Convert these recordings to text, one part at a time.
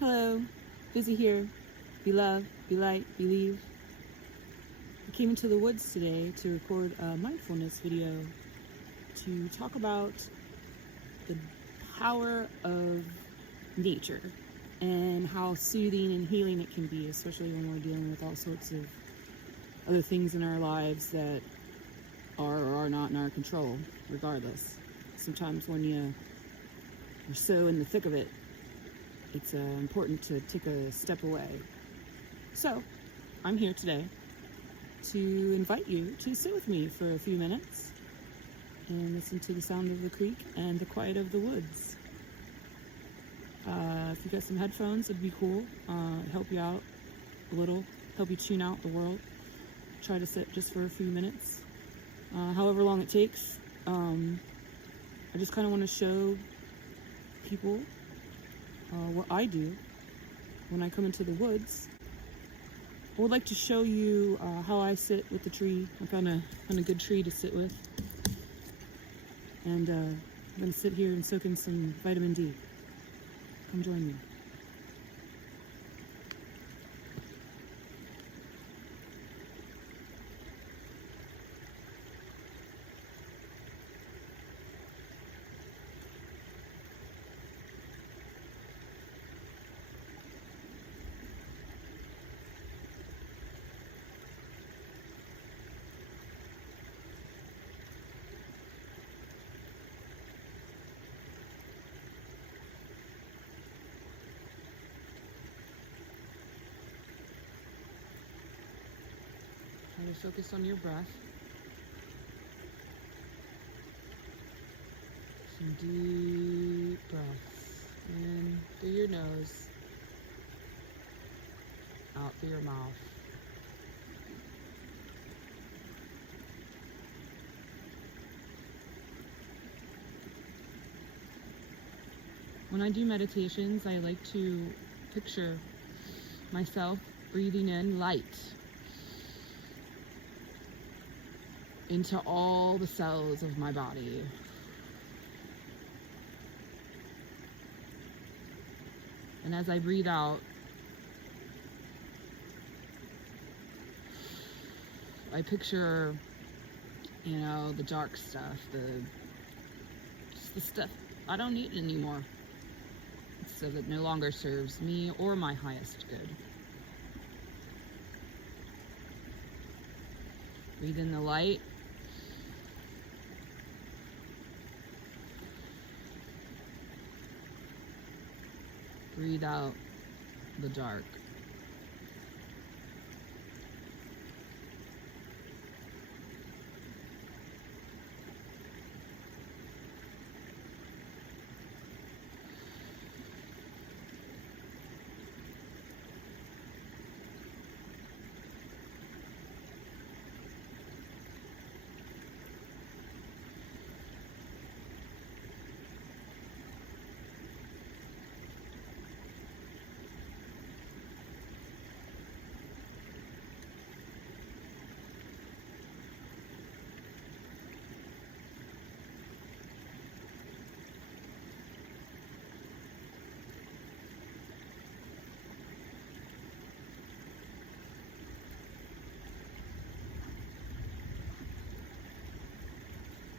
Hello, Bizzy here. BeLove, BeLight, BeLieve. I came into the woods today to record a mindfulness video to talk about the power of nature and how soothing and healing it can be, especially when we're dealing with all sorts of other things in our lives that are or are not in our control, regardless. Sometimes when you're so in the thick of it, it's important to take a step away. So, I'm here today to invite you to sit with me for a few minutes and listen to the sound of the creek and the quiet of the woods. If you got some headphones, it'd be cool. Help you out a little, help you tune out the world. Try to sit just for a few minutes, however long it takes. I just kind of want to show people what I do when I come into the woods. I would like to show you how I sit with the tree. I found a good tree to sit with, and I'm going to sit here and soak in some vitamin D. Come join me. Try to focus on your breath. Some deep breaths in through your nose, out through your mouth. When I do meditations, I like to picture myself breathing in light into all the cells of my body. And as I breathe out, I picture, the dark stuff, just the stuff I don't need anymore, so that no longer serves me or my highest good. Breathe in the light. Breathe out the dark.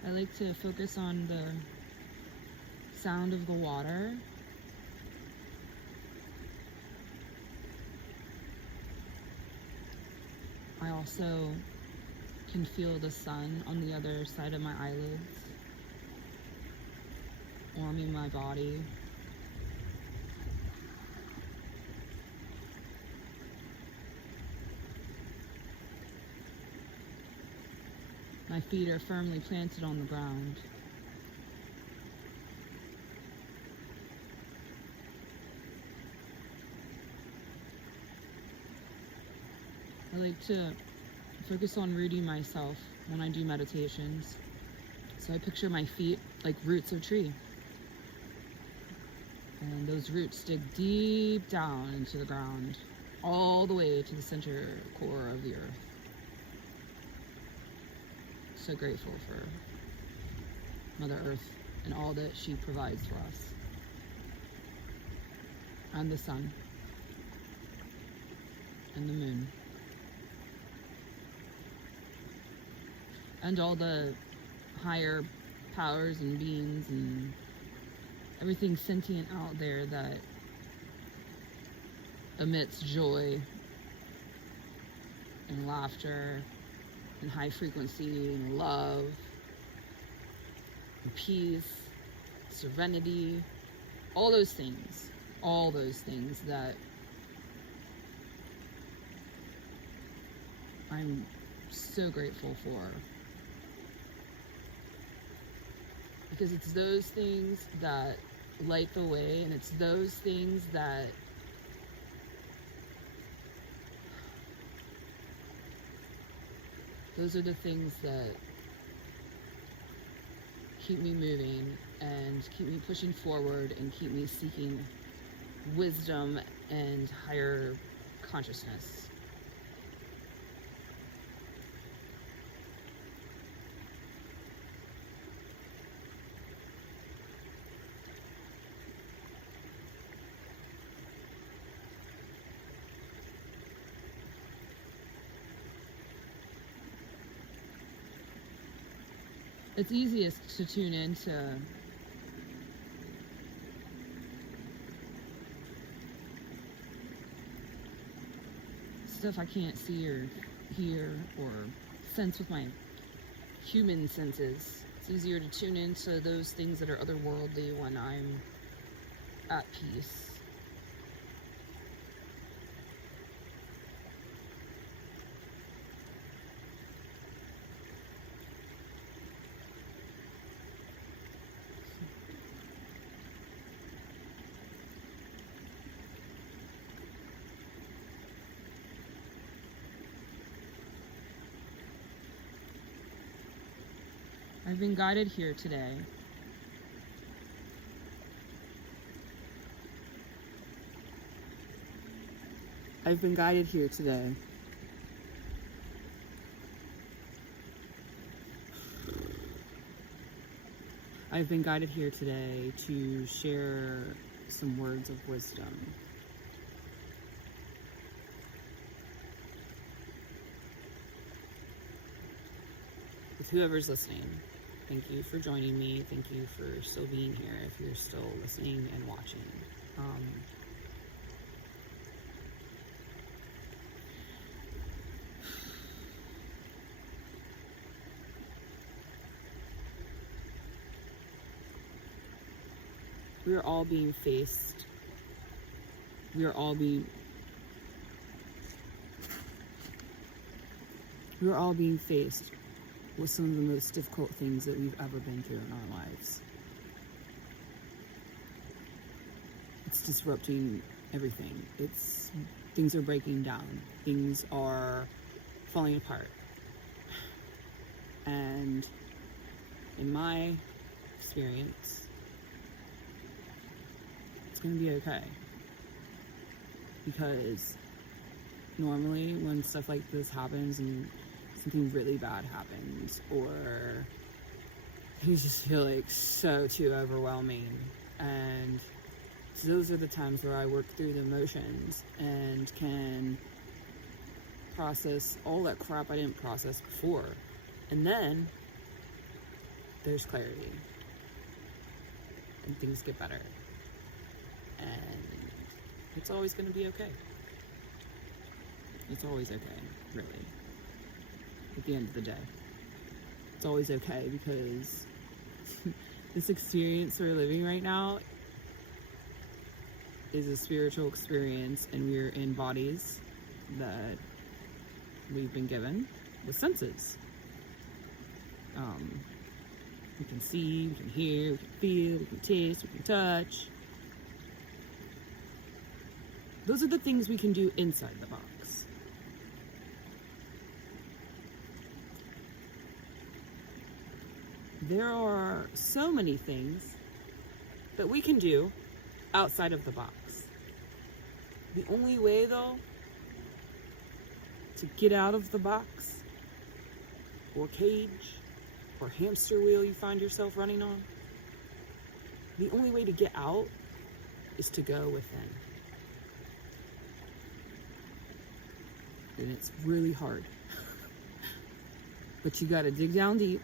I like to focus on the sound of the water. I also can feel the sun on the other side of my eyelids, warming my body. My feet are firmly planted on the ground. I like to focus on rooting myself when I do meditations. So I picture my feet like roots of a tree. And those roots dig deep down into the ground, all the way to the center core of the earth. So grateful for Mother Earth and all that she provides for us. and the sun and the moon and all the higher powers and beings and everything sentient out there that emits joy and laughter and high frequency and love and peace, serenity, all those things that I'm so grateful for. Because it's those things that light the way, and it's those things that those are the things that keep me moving and keep me pushing forward and keep me seeking wisdom and higher consciousness. It's easiest to tune into stuff I can't see or hear or sense with my human senses. It's easier to tune into those things that are otherworldly when I'm at peace. I've been guided here today I've been guided here today to share some words of wisdom. With whoever's listening, thank you for joining me. Thank you for still being here if you're still listening and watching. We are all being faced with some of the most difficult things that we've ever been through in our lives. It's disrupting everything. Things are breaking down. Things are falling apart. And in my experience, it's going to be okay. Because normally when stuff like this happens and something really bad happens, or things just feel like so too overwhelming, and so those are the times where I work through the emotions and can process all that crap I didn't process before, and then there's clarity and things get better, and it's always going to be okay. It's always okay, really. At the end of the day, it's always okay, because this experience we're living right now is a spiritual experience, and we're in bodies that we've been given with senses. We can see, we can hear, we can feel, we can taste, we can touch. Those are the things we can do inside the box. There are so many things that we can do outside of the box. The only way, though, to get out of the box or cage or hamster wheel you find yourself running on, the only way to get out is to go within. and it's really hard. But you gotta dig down deep,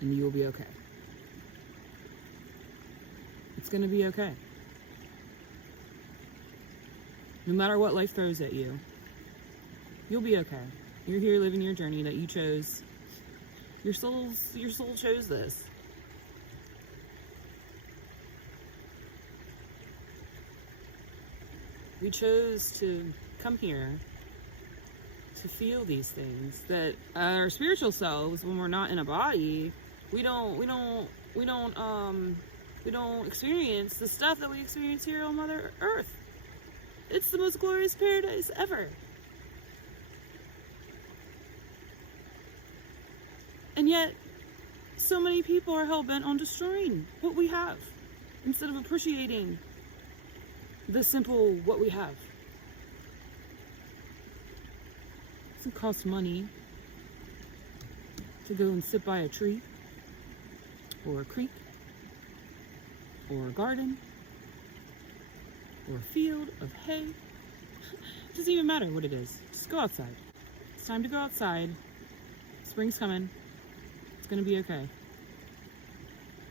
and you'll be okay. It's gonna be okay. No matter what life throws at you, you'll be okay. You're here living your journey that you chose. Your soul chose this. We chose to come here to feel these things that our spiritual selves, when we're not in a body, we don't experience the stuff that we experience here on Mother Earth. It's the most glorious paradise ever. And yet, so many people are hell-bent on destroying what we have instead of appreciating the simple what we have. It doesn't cost money to go and sit by a tree or a creek or a garden or a field of hay. It doesn't even matter what it is. Just go outside. It's time to go outside. Spring's coming. It's gonna be okay.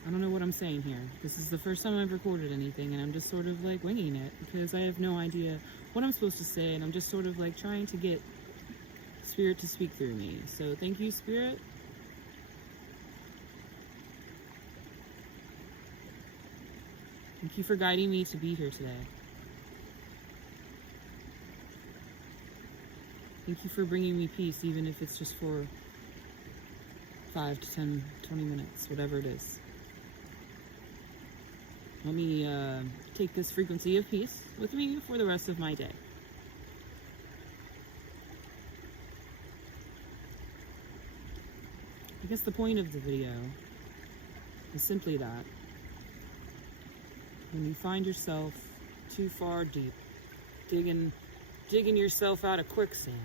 I don't know what I'm saying here. This is the first time I've recorded anything, and I'm just sort of like winging it because I have no idea what I'm supposed to say, and I'm just sort of like trying to get Spirit to speak through me. So thank you, Spirit. Thank you for guiding me to be here today. Thank you for bringing me peace, even if it's just for 5 to 10, 20 minutes, whatever it is. Let me take this frequency of peace with me for the rest of my day. I guess the point of the video is simply that when you find yourself too far deep, digging yourself out of quicksand,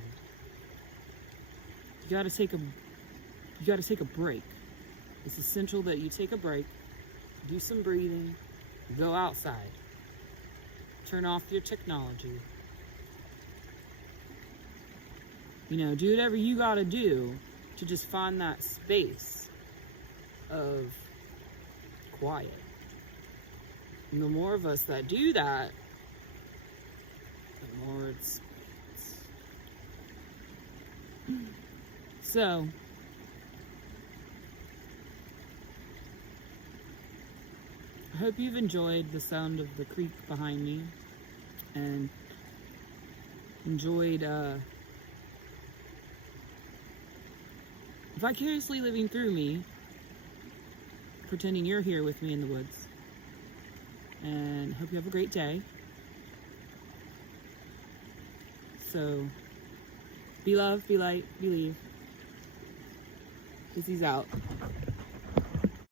you gotta take a break. It's essential that you take a break, do some breathing, go outside, turn off your technology. You know, do whatever you gotta do to just find that space of quiet. And the more of us that do that, the more it's so I hope you've enjoyed the sound of the creek behind me and enjoyed vicariously living through me, pretending you're here with me in the woods. And hope you have a great day. So, be love, be light, believe. Bizzy's out.